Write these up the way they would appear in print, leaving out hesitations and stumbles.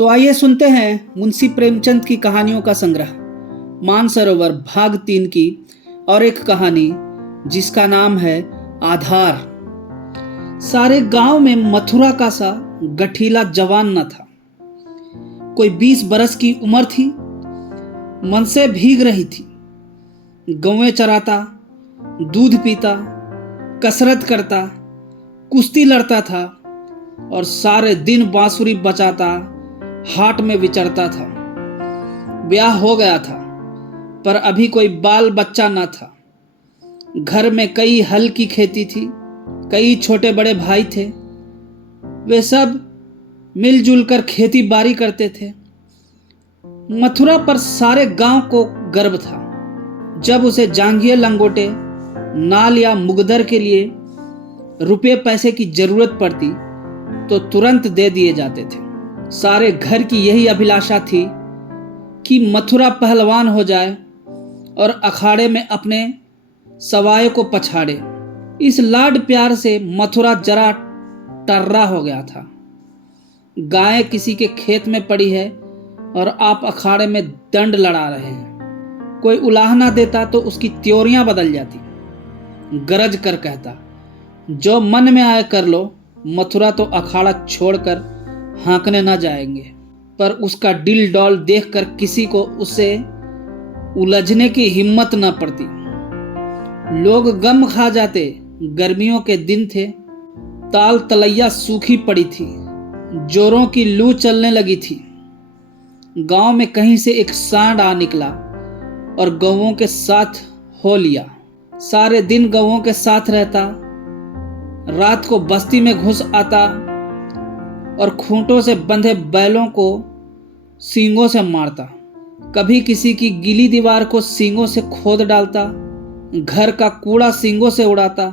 तो आइए सुनते हैं मुंशी प्रेमचंद की कहानियों का संग्रह मानसरोवर भाग 3 की और एक कहानी जिसका नाम है आधार। सारे गांव में मथुरा का सा गठीला जवान न था। कोई 20 बरस की उम्र थी। मन से भीग रही थी। गौएं चराता, दूध पीता, कसरत करता, कुश्ती लड़ता था और सारे दिन बांसुरी बजाता हाट में विचरता था। ब्याह हो गया था पर अभी कोई बाल बच्चा न था। घर में कई हल की खेती थी, कई छोटे बड़े भाई थे। वे सब मिलजुल कर खेती बाड़ी करते थे। मथुरा पर सारे गांव को गर्व था। जब उसे जांघिए लंगोटे, नाल या मुगदर के लिए रुपये पैसे की जरूरत पड़ती तो तुरंत दे दिए जाते थे। सारे घर की यही अभिलाषा थी कि मथुरा पहलवान हो जाए और अखाड़े में अपने सवाए को पछाड़े। इस लाड प्यार से मथुरा जरा टर्रा हो गया था। गाय किसी के खेत में पड़ी है और आप अखाड़े में दंड लड़ा रहे हैं। कोई उलाहना देता तो उसकी त्योरियां बदल जाती। गरज कर कहता, जो मन में आए कर लो, मथुरा तो अखाड़ा छोड़कर हाँकने ना जाएंगे। पर उसका डिल डॉल देखकर किसी को उससे उलझने की हिम्मत न पड़ती। लोग गम खा जाते। गर्मियों के दिन थे। ताल तलैया सूखी पड़ी थी। जोरों की लू चलने लगी थी। गांव में कहीं से एक सांड आ निकला और गौओं के साथ हो लिया। सारे दिन गौओं के साथ रहता, रात को बस्ती में घुस आता और खूंटों से बंधे बैलों को सींगों से मारता। कभी किसी की गीली दीवार को सींगों से खोद डालता, घर का कूड़ा सींगों से उड़ाता।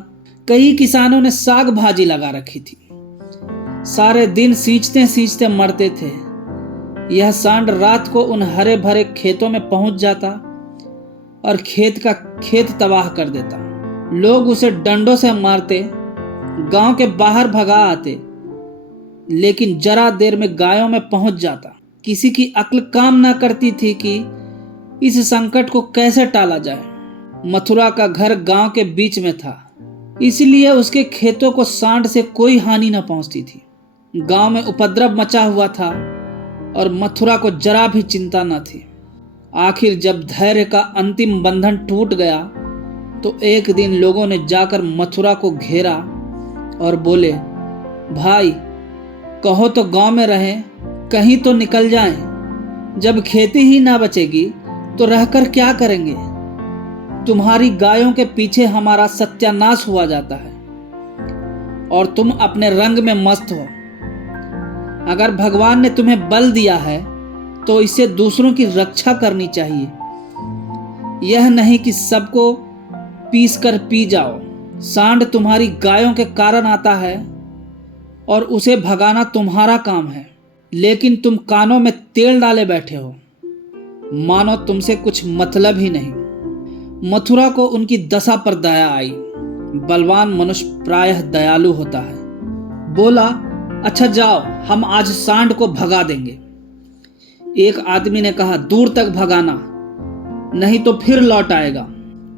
कई किसानों ने साग भाजी लगा रखी थी। सारे दिन सींचते सींचते मरते थे। यह सांड रात को उन हरे भरे खेतों में पहुंच जाता और खेत का खेत तबाह कर देता। लोग उसे डंडों से मारते, गांव के बाहर भगा आते, लेकिन जरा देर में गायों में पहुंच जाता। किसी की अक्ल काम ना करती थी कि इस संकट को कैसे टाला जाए। मथुरा का घर गांव के बीच में था, इसलिए उसके खेतों को सांड से कोई हानि न पहुंचती थी। गांव में उपद्रव मचा हुआ था और मथुरा को जरा भी चिंता न थी। आखिर जब धैर्य का अंतिम बंधन टूट गया तो एक दिन लोगों ने जाकर मथुरा को घेरा और बोले, भाई कहो तो गांव में रहें, कहीं तो निकल जाएं। जब खेती ही ना बचेगी तो रहकर क्या करेंगे। तुम्हारी गायों के पीछे हमारा सत्यानाश हुआ जाता है और तुम अपने रंग में मस्त हो। अगर भगवान ने तुम्हें बल दिया है तो इससे दूसरों की रक्षा करनी चाहिए। यह नहीं कि सबको पीस कर पी जाओ। सांड तुम्हारी गायों के कारण आता है और उसे भगाना तुम्हारा काम है, लेकिन तुम कानों में तेल डाले बैठे हो, मानो तुमसे कुछ मतलब ही नहीं। मथुरा को उनकी दशा पर दया आई। बलवान मनुष्य प्रायः दयालु होता है। बोला, अच्छा जाओ, हम आज सांड को भगा देंगे। एक आदमी ने कहा, दूर तक भगाना, नहीं तो फिर लौट आएगा।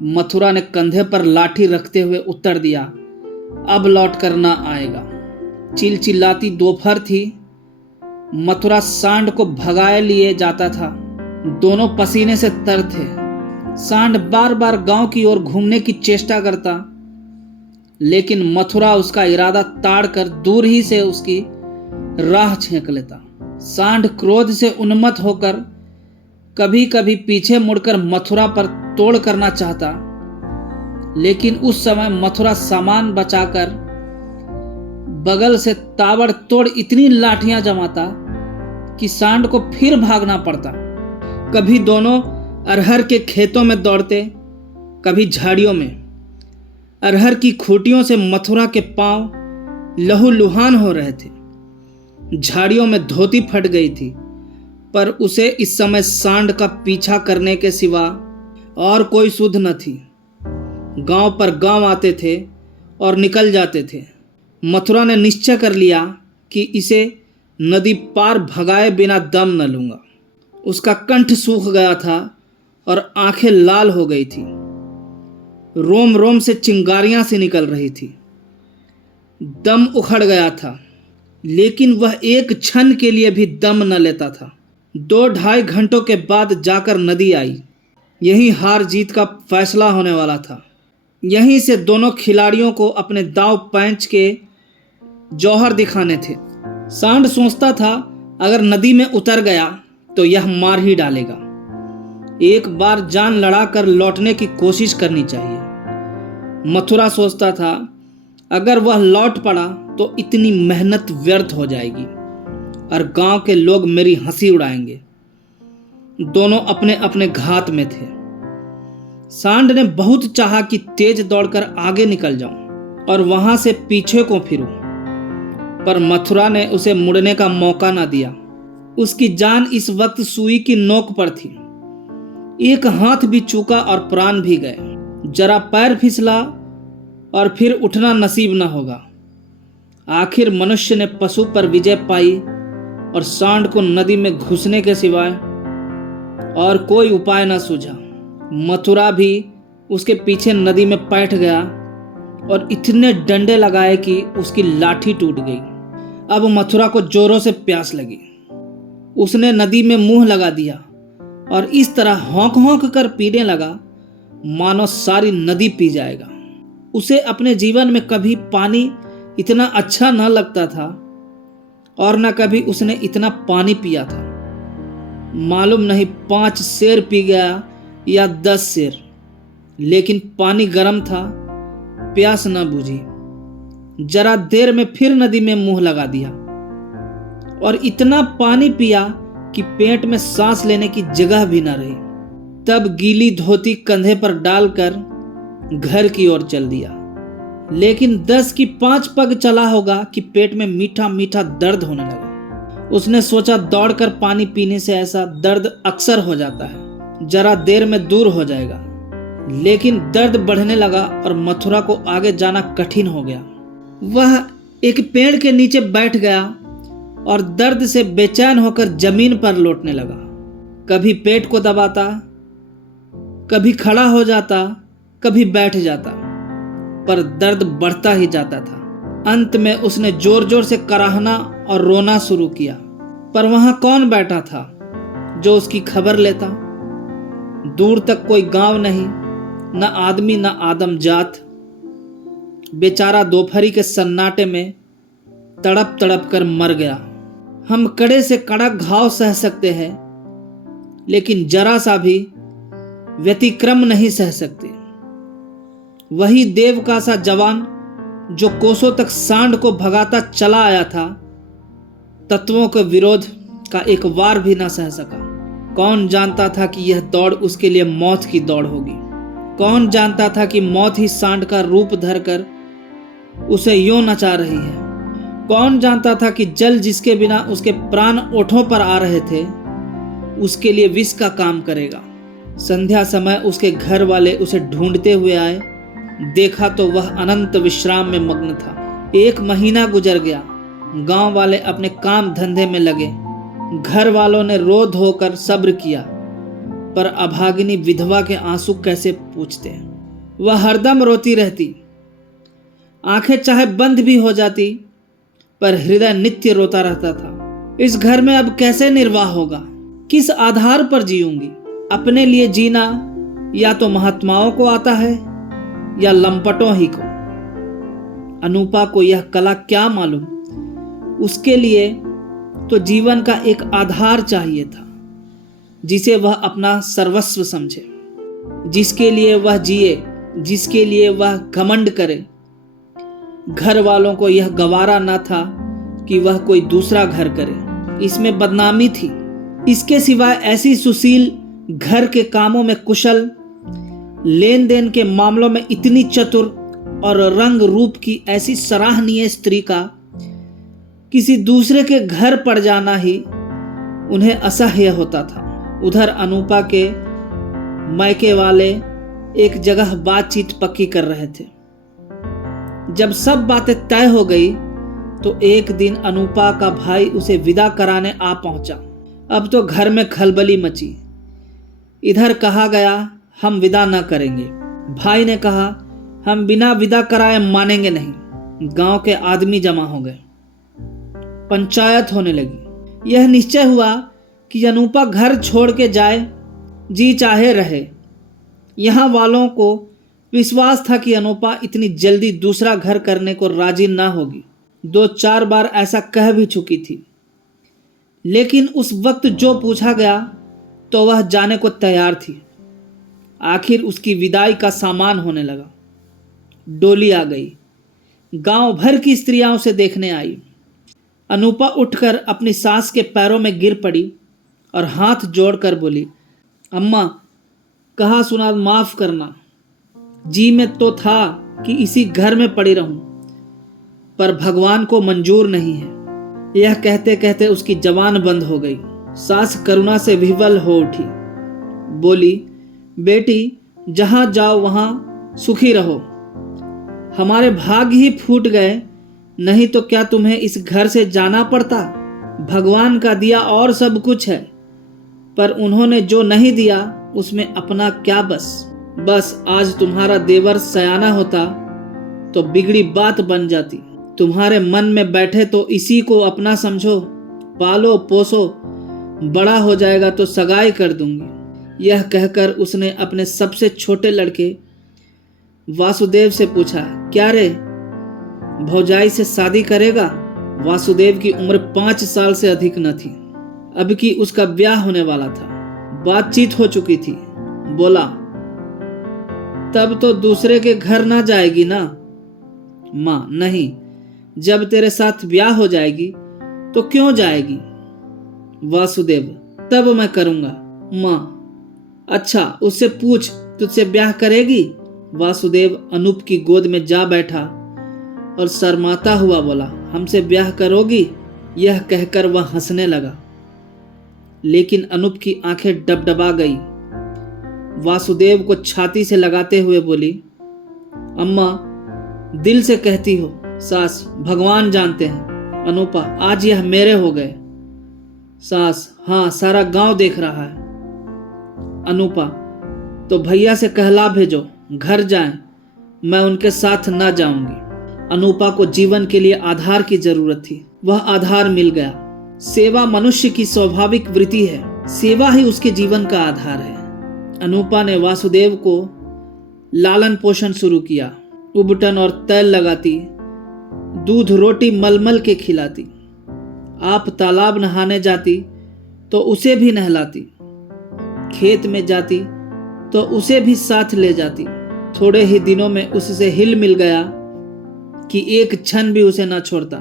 मथुरा ने कंधे पर लाठी रखते हुए उत्तर दिया, अब लौट कर ना आएगा। चिलचिलाती दोपहर थी। मथुरा सांड को भगाए लिए जाता था। दोनों पसीने से तर थे। सांड बार बार गांव की ओर घूमने की चेष्टा करता, लेकिन मथुरा उसका इरादा ताड़ कर दूर ही से उसकी राह छेक लेता। सांड क्रोध से उन्मत्त होकर कभी कभी पीछे मुड़कर मथुरा पर तोड़ करना चाहता, लेकिन उस समय मथुरा सामान बचाकर बगल से ताबड़तोड़ इतनी लाठियां जमाता कि सांड को फिर भागना पड़ता। कभी दोनों अरहर के खेतों में दौड़ते, कभी झाड़ियों में। अरहर की खूंटियों से मथुरा के पांव लहूलुहान हो रहे थे। झाड़ियों में धोती फट गई थी, पर उसे इस समय सांड का पीछा करने के सिवा और कोई सुध न थी। गांव पर गांव आते थे और निकल जाते थे। मथुरा ने निश्चय कर लिया कि इसे नदी पार भगाए बिना दम न लूंगा। उसका कंठ सूख गया था और आंखें लाल हो गई थी। रोम रोम से चिंगारियां सी निकल रही थी। दम उखड़ गया था, लेकिन वह एक क्षण के लिए भी दम न लेता था। 2-2.5 घंटों के बाद जाकर नदी आई। यही हार जीत का फैसला होने वाला था। यहीं से दोनों खिलाड़ियों को अपने दांव पैंच के जौहर दिखाने थे। सांड सोचता था अगर नदी में उतर गया तो यह मार ही डालेगा। एक बार जान लड़ाकर लौटने की कोशिश करनी चाहिए। मथुरा सोचता था अगर वह लौट पड़ा तो इतनी मेहनत व्यर्थ हो जाएगी और गांव के लोग मेरी हंसी उड़ाएंगे। दोनों अपने अपने घात में थे। सांड ने बहुत चाहा कि तेज दौड़कर आगे निकल जाऊं और वहां से पीछे को फिरूं, पर मथुरा ने उसे मुड़ने का मौका न दिया। उसकी जान इस वक्त सुई की नोक पर थी। एक हाथ भी चूका और प्राण भी गए। जरा पैर फिसला और फिर उठना नसीब न होगा। आखिर मनुष्य ने पशु पर विजय पाई और सांड को नदी में घुसने के सिवाय और कोई उपाय न सूझा। मथुरा भी उसके पीछे नदी में बैठ गया और इतने डंडे लगाए कि उसकी लाठी टूट गई। अब मथुरा को जोरों से प्यास लगी। उसने नदी में मुंह लगा दिया और इस तरह हौंक हौंक कर पीने लगा मानो सारी नदी पी जाएगा। उसे अपने जीवन में कभी पानी इतना अच्छा न लगता था और न कभी उसने इतना पानी पिया था। मालूम नहीं 5 सेर पी गया या 10 सेर, लेकिन पानी गर्म था, प्यास न बुझी। जरा देर में फिर नदी में मुंह लगा दिया और इतना पानी पिया कि पेट में सांस लेने की जगह भी न रही। तब गीली धोती कंधे पर डालकर घर की ओर चल दिया। लेकिन 10 की 5 पग चला होगा कि पेट में मीठा मीठा दर्द होने लगा। उसने सोचा दौड़कर पानी पीने से ऐसा दर्द अक्सर हो जाता है, जरा देर में दूर हो जाएगा। लेकिन दर्द बढ़ने लगा और मथुरा को आगे जाना कठिन हो गया। वह एक पेड़ के नीचे बैठ गया और दर्द से बेचैन होकर जमीन पर लौटने लगा। कभी पेट को दबाता, कभी खड़ा हो जाता, कभी बैठ जाता, पर दर्द बढ़ता ही जाता था। अंत में उसने जोर जोर से कराहना और रोना शुरू किया, पर वहां कौन बैठा था जो उसकी खबर लेता। दूर तक कोई गांव नहीं, न आदमी न आदम जात। बेचारा दोपहरी के सन्नाटे में तड़प तड़प कर मर गया। हम कड़े से कड़ा घाव सह सकते हैं, लेकिन जरा सा भी व्यतिक्रम नहीं सह सकते। वही देव का सा जवान जो कोसों तक सांड को भगाता चला आया था, तत्वों के विरोध का एक वार भी ना सह सका। कौन जानता था कि यह दौड़ उसके लिए मौत की दौड़ होगी। कौन जानता था कि मौत ही सांड का रूप धरकर उसे यूं नचा रही है। कौन जानता था कि जल जिसके बिना उसके प्राण ओठों पर आ रहे थे, उसके लिए विष का काम करेगा। संध्या समय उसके घर वाले उसे ढूंढते हुए आए। देखा तो वह अनंत विश्राम में मग्न था। 1 महीना गुजर गया। गांव वाले अपने काम धंधे में लगे। घर वालों ने रो धोकर सब्र किया, पर अभागिनी विधवा के आंसू कैसे पूछते। वह हरदम रोती रहती। आंखें चाहे बंद भी हो जाती, पर हृदय नित्य रोता रहता था। इस घर में अब कैसे निर्वाह होगा, किस आधार पर जीऊंगी। अपने लिए जीना या तो महात्माओं को आता है या लंपटों ही को। अनूपा को यह कला क्या मालूम। उसके लिए तो जीवन का एक आधार चाहिए था, जिसे वह अपना सर्वस्व समझे, जिसके लिए वह जिए, जिसके लिए वह घमंड करे। घर वालों को यह गवारा न था कि वह कोई दूसरा घर करे, इसमें बदनामी थी। इसके सिवाय ऐसी सुशील, घर के कामों में कुशल, लेन देन के मामलों में इतनी चतुर और रंग रूप की ऐसी सराहनीय स्त्री का किसी दूसरे के घर पड़ जाना ही उन्हें असह्य होता था। उधर अनूपा के मायके वाले एक जगह बातचीत पक्की कर रहे थे। जब सब बातें तय हो गई, तो एक दिन अनूपा का भाई उसे विदा कराने आ पहुंचा। अब तो घर में खलबली मची। इधर कहा गया हम विदा न करेंगे। भाई ने कहा हम बिना विदा कराए मानेंगे नहीं। गांव के आदमी जमा हो गए। पंचायत होने लगी। यह निश्चय हुआ कि अनूपा घर छोड़ के जाए, जी चाहे रहे। यहाँ वालों को विश्वास था कि अनूपा इतनी जल्दी दूसरा घर करने को राजी ना होगी। 2-4 बार ऐसा कह भी चुकी थी। लेकिन उस वक्त जो पूछा गया तो वह जाने को तैयार थी। आखिर उसकी विदाई का सामान होने लगा। डोली आ गई। गांव भर की स्त्रियां उसे देखने आई। अनूपा उठकर अपनी सास के पैरों में गिर पड़ी और हाथ जोड़कर बोली, अम्मा, कहा सुना माफ करना। जी में तो था कि इसी घर में पड़ी रहूं, पर भगवान को मंजूर नहीं है। यह कहते कहते उसकी जबान बंद हो गई। सास करुणा से विह्वल हो उठी। बोली, बेटी, जहां जाओ वहां सुखी रहो। हमारे भाग ही फूट गए, नहीं तो क्या तुम्हें इस घर से जाना पड़ता। भगवान का दिया और सब कुछ है, पर उन्होंने जो नहीं दिया उसमें अपना क्या बस आज तुम्हारा देवर सयाना होता तो बिगड़ी बात बन जाती। तुम्हारे मन में बैठे तो इसी को अपना समझो, पालो पोसो, बड़ा हो जाएगा तो सगाई कर दूंगी। यह कहकर उसने अपने सबसे छोटे लड़के वासुदेव से पूछा, क्या रे, भौजाई से शादी करेगा? वासुदेव की उम्र 5 साल से अधिक न थी। अब की उसका ब्याह होने वाला था। बातचीत हो चुकी थी। बोला, तब तो दूसरे के घर ना जाएगी ना? माँ, नहीं, जब तेरे साथ ब्याह हो जाएगी तो क्यों जाएगी? वासुदेव, तब मैं करूंगा। माँ, अच्छा, उससे पूछ तुझसे ब्याह करेगी? वासुदेव अनूप की गोद में जा बैठा और शर्माता हुआ बोला, हमसे ब्याह करोगी? यह कहकर वह हंसने लगा। लेकिन अनूप की आंखें डबडबा गई। वासुदेव को छाती से लगाते हुए बोली, अम्मा, दिल से कहती हो, सास, भगवान जानते हैं। अनूपा, आज यह मेरे हो गए। सास, हाँ, सारा गांव देख रहा है। अनूपा, तो भैया से कहला भेजो, घर जाएं, मैं उनके साथ ना जाऊंगी। अनूपा को जीवन के लिए आधार की जरूरत थी। वह आधार मिल गया। सेवा मनुष्य की स्वाभाविक वृत्ति है। सेवा ही उसके जीवन का आधार है। अनूपा ने वासुदेव को लालन पोषण शुरू किया। उबटन और तेल लगाती, दूध रोटी मलमल के खिलाती। आप तालाब नहाने जाती तो उसे भी नहलाती। खेत में जाती तो उसे भी साथ ले जाती। थोड़े ही दिनों में उससे हिल मिल गया कि एक क्षण भी उसे न छोड़ता।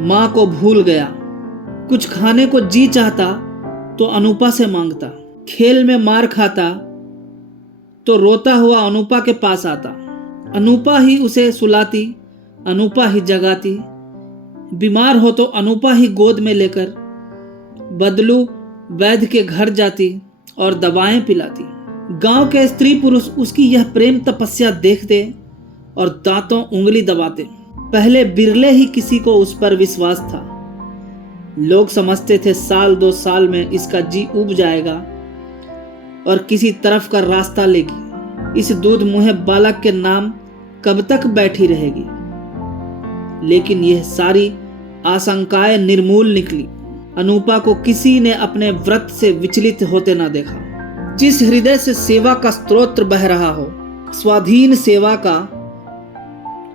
माँ को भूल गया। कुछ खाने को जी चाहता तो अनूपा से मांगता। खेल में मार खाता तो रोता हुआ अनूपा के पास आता। अनूपा ही उसे सुलाती, अनूपा ही जगाती। बीमार हो तो अनूपा ही गोद में लेकर बदलू वैद्य के घर जाती और दवाएं पिलाती। गांव के स्त्री पुरुष उसकी यह प्रेम तपस्या देखते और दांतों उंगली दबाते। पहले बिरले ही किसी को उस पर विश्वास था। लोग समझते थे 1-2 साल में इसका जी उब जाएगा और किसी तरफ का रास्ता लेगी। इस दूध मुँहे बालक के नाम कब तक बैठी रहेगी। लेकिन यह सारी आशंकाएं निर्मूल निकली। अनूपा को किसी ने अपने व्रत से विचलित होते न देखा। जिस हृदय से सेवा का स्तोत्र बह रहा हो, स्वाधीन सेवा का,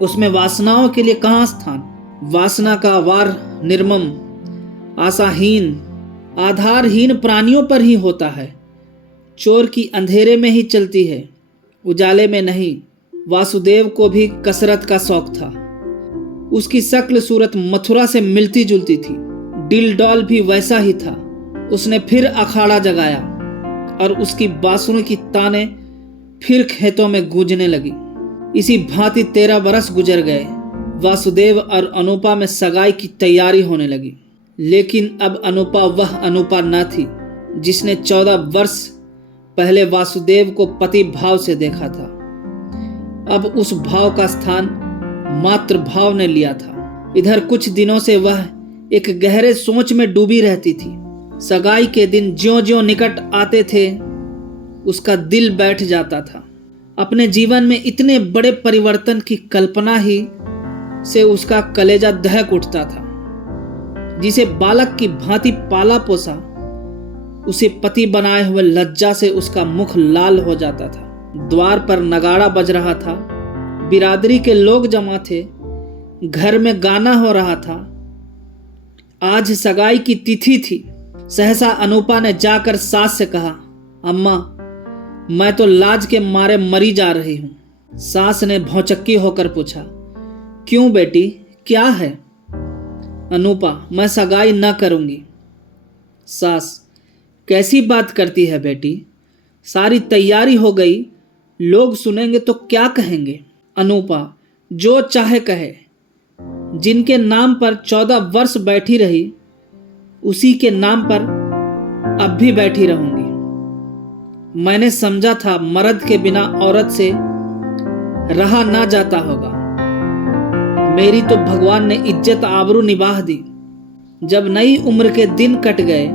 उसमें वासनाओं के लिए कहाँ स्थान। वासना का वार निर्मम, आशाहीन, आधारहीन प्राणियों पर ही होता है। चोर की अंधेरे में ही चलती है, उजाले में नहीं। वासुदेव को भी कसरत का शौक था। उसकी शक्ल सूरत मथुरा से मिलती जुलती थी। डिल डॉल भी वैसा ही था। उसने फिर अखाड़ा जगाया और उसकी बांसुरी की ताने फिर खेतों में गूंजने लगी। इसी भांति 13 बरस गुजर गए। वासुदेव और अनूपा में सगाई की तैयारी होने लगी। लेकिन अब अनूपा वह अनूपा न थी जिसने 14 वर्ष पहले वासुदेव को पति भाव से देखा था। अब उस भाव का स्थान मातृ भाव ने लिया था। इधर कुछ दिनों से वह एक गहरे सोच में डूबी रहती थी। सगाई के दिन ज्यों-ज्यों निकट आते थे उसका दिल बैठ जाता था। अपने जीवन में इतने बड़े परिवर्तन की कल्पना ही से उसका कलेजा दहक उठता था। जिसे बालक की भांति पाला पोसा उसे पति बनाए हुए लज्जा से उसका मुख लाल हो जाता था। द्वार पर नगाड़ा बज रहा था, बिरादरी के लोग जमा थे, घर में गाना हो रहा था। आज सगाई की तिथि थी। सहसा अनूपा ने जाकर सास से कहा, अम्मा, मैं तो लाज के मारे मरी जा रही हूं। सास ने भौचक्की होकर पूछा, क्यों बेटी, क्या है? अनूपा, मैं सगाई न करूंगी। सास, कैसी बात करती है बेटी? सारी तैयारी हो गई, लोग सुनेंगे तो क्या कहेंगे? अनूपा, जो चाहे कहे, जिनके नाम पर 14 वर्ष बैठी रही उसी के नाम पर अब भी बैठी रहूंगी। मैंने समझा था मर्द के बिना औरत से रहा ना जाता होगा। मेरी तो भगवान ने इज्जत आबरू निभाह दी। जब नई उम्र के दिन कट गए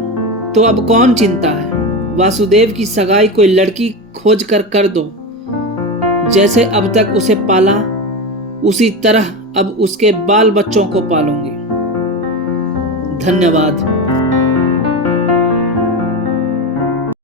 तो अब कौन चिंता है? वासुदेव की सगाई कोई लड़की खोज कर दो। जैसे अब तक उसे पाला उसी तरह अब उसके बाल बच्चों को पालूंगी। धन्यवाद।